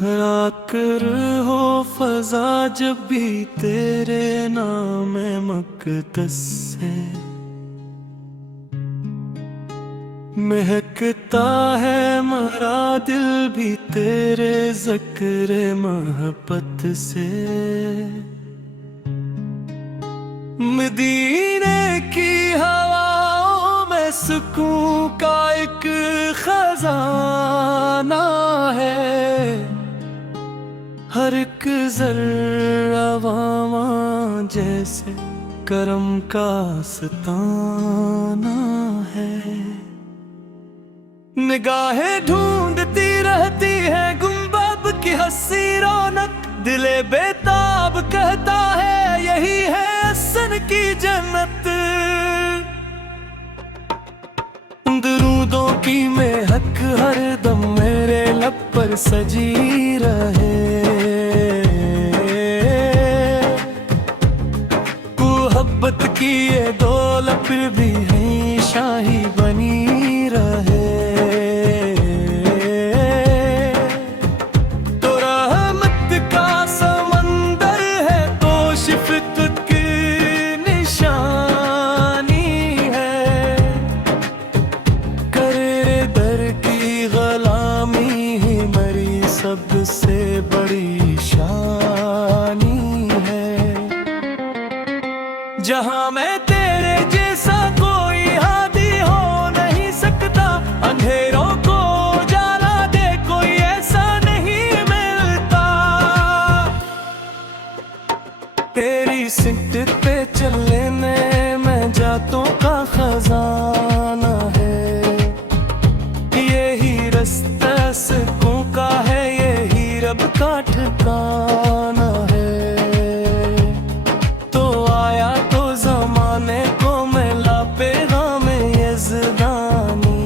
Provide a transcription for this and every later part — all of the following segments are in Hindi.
आकर हो फजा जब भी तेरे नाम मक़दस से महकता है मरा दिल भी तेरे ज़िक्र मोहब्बत से। मदीने की हवाओं में सुकून का एक खजाना है, हर एक ज़र्रा वहाँ जैसे करम का सताना है। निगाहें ढूंढती रहती है गुंबद की हंसी रौनक, दिले बेताब कहता है यही है असन की जन्नत। दरूदों की महक हर दम मेरे लब पर सजी रहे, मोहब्बत की ये दौलत फिर भी है शाही बनी रहे। तो रहमत का समंदर है तो शिफ़क़त की निशानी है, करे दर की ग़ुलामी ही मेरी सबसे बड़ी शानी है। जहाँ मैं तेरे जैसा कोई हादी हो नहीं सकता, अंधेरों को उजाला दे कोई ऐसा नहीं मिलता। तेरी सिमत पे चलने में जातों का खजाना है, यही रास्ता सुकून का है, यही रब का ठिकाना है। तो आया तो ज़माने को मिला पैगाम यज़दानी,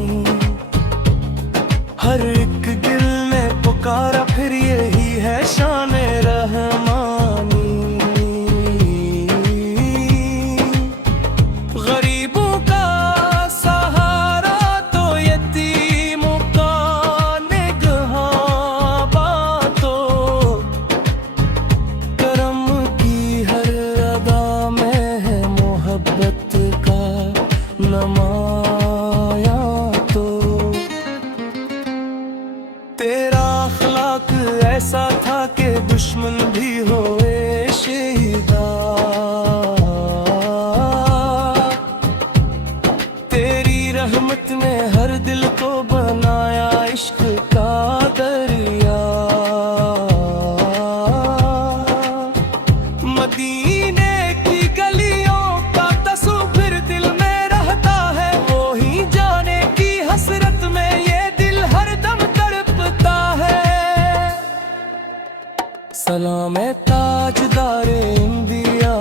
हर एक दिल ने पुकारा फिर यही है शान रहमानी। गरीबों का सहारा तो यतीमों का निगहबा, तो करम की हर अदा में है मोहब्बत का नमाया। तो तेरा अखलाक ऐसा था कि दुश्मन भी होए शहीदा, तेरी रहमत ने हर दिल को बनाया इश्क का दरिया। मदीने की गलियों का तस्वीर दिल में रहता है, वो ही जाने की हसरत में ये दिल हर दम तड़पता है। सलाम है ताजदारे इंबिया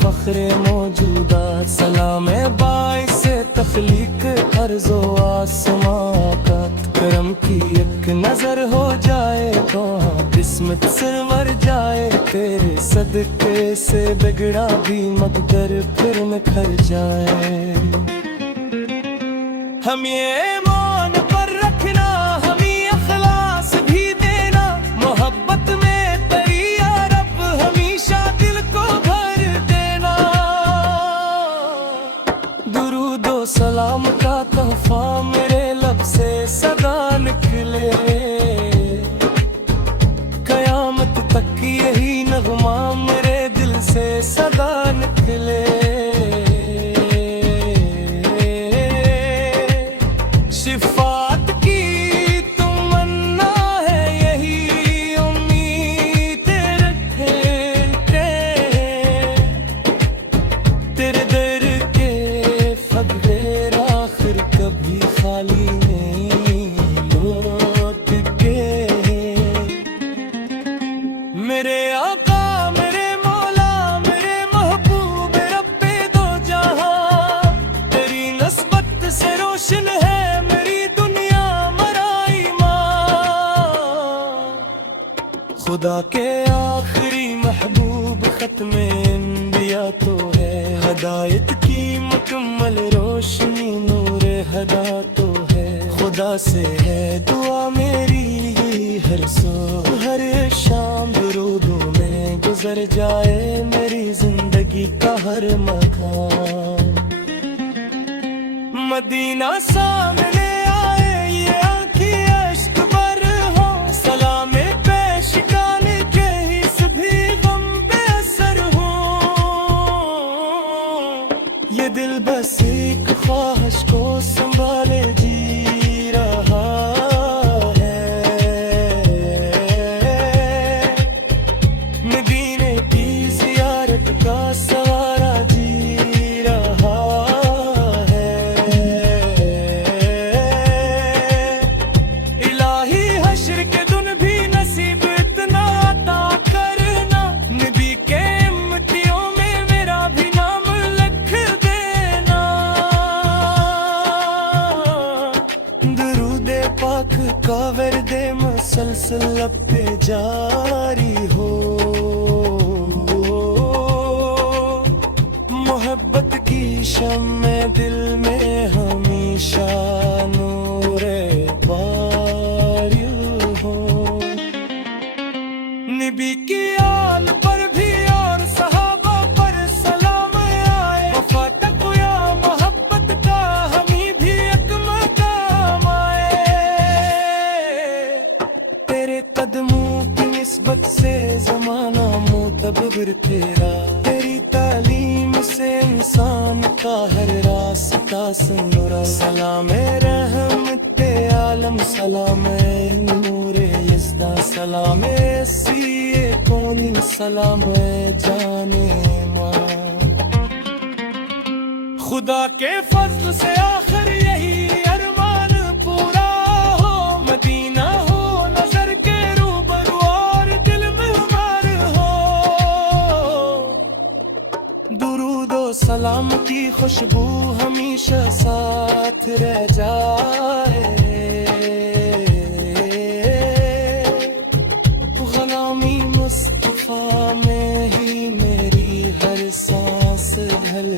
फ़ख्रे मौजूदात, सलाम है बाइसे तख्लीक अर्ज़ो आसमां का। करम की एक नजर हो जाए तो किस्मत से मर जाए, तेरे सदके से बिगड़ा भी मकदर फिर निखर जाए। हम ये मान पर रखना, हमें अखलास भी देना, मोहब्बत में तेरी या रब हमेशा दिल को भर देना। दुरूदो सलाम का तोहफा मेरे लब से सदा निकले, कयामत तक यही नगमा मेरे दिल से सदा निकले। शिफात की तमन्ना है यही उम्मीद रखे, तेरे दर के फक़ीर आखिर कभी खाली नहीं लौट के। मेरे आका मेरे मौला मेरे महबूब रब्बे दो जहां, तेरी नस्बत से रोशन है मेरी दुनिया मराई माँ। खुदा के आखिरी महबूब ख़त्मे अंबिया तो है, हदायत की मुकम्मल रोशनी नूर हदा तो है। खुदा से है दुआ मेरी हर सुबह हर शाम दुरूदों में गुजर जाए मेरी जिंदगी का हर मकाम। मदीना सामने आए ये आँखें अश्क भर हो, सलामे पेश गाने के हिस्स भी गम बेअसर हो। ये दिल बस एक ख्वाहिश को संभाले जी रहा है, मदीने की ज़ियारत का सहारा जी रहा है। इलाही हश्र के दिन भी नसीब इतना अता करना, नबी के उम्मतियों में मेरा भी नाम लिख देना। दुरूदे पाक का वर्दे मुसलसल अब पे जारी हो, मोहब्बत की शम्मे दिल में हमेशा नूरे बारी हो। नबी की आल पर भी और सहाबा पर सलाम आए, वफा तक़वा मोहब्बत का हमें भी एक मकाम आए। तेरे कदमों की निस्बत से ज़माना मुतबर तेरा, तेरी तालीम से इंसान का हर रास्ता सुनरा। सलाम रहमत आलम, सलाम नूरे यज़दा, सलाम सीए कौनी, सलाम जाने मां। खुदा के फज़ल से आखिर यही अरमान पूरा हो, मदीना हो नजर के रूबरू और दिल में उमर हो। दुरूद और सलाम की खुशबू हमेशा साथ रह जाए, गुलामी मुस्तफा में ही मेरी हर सांस ढल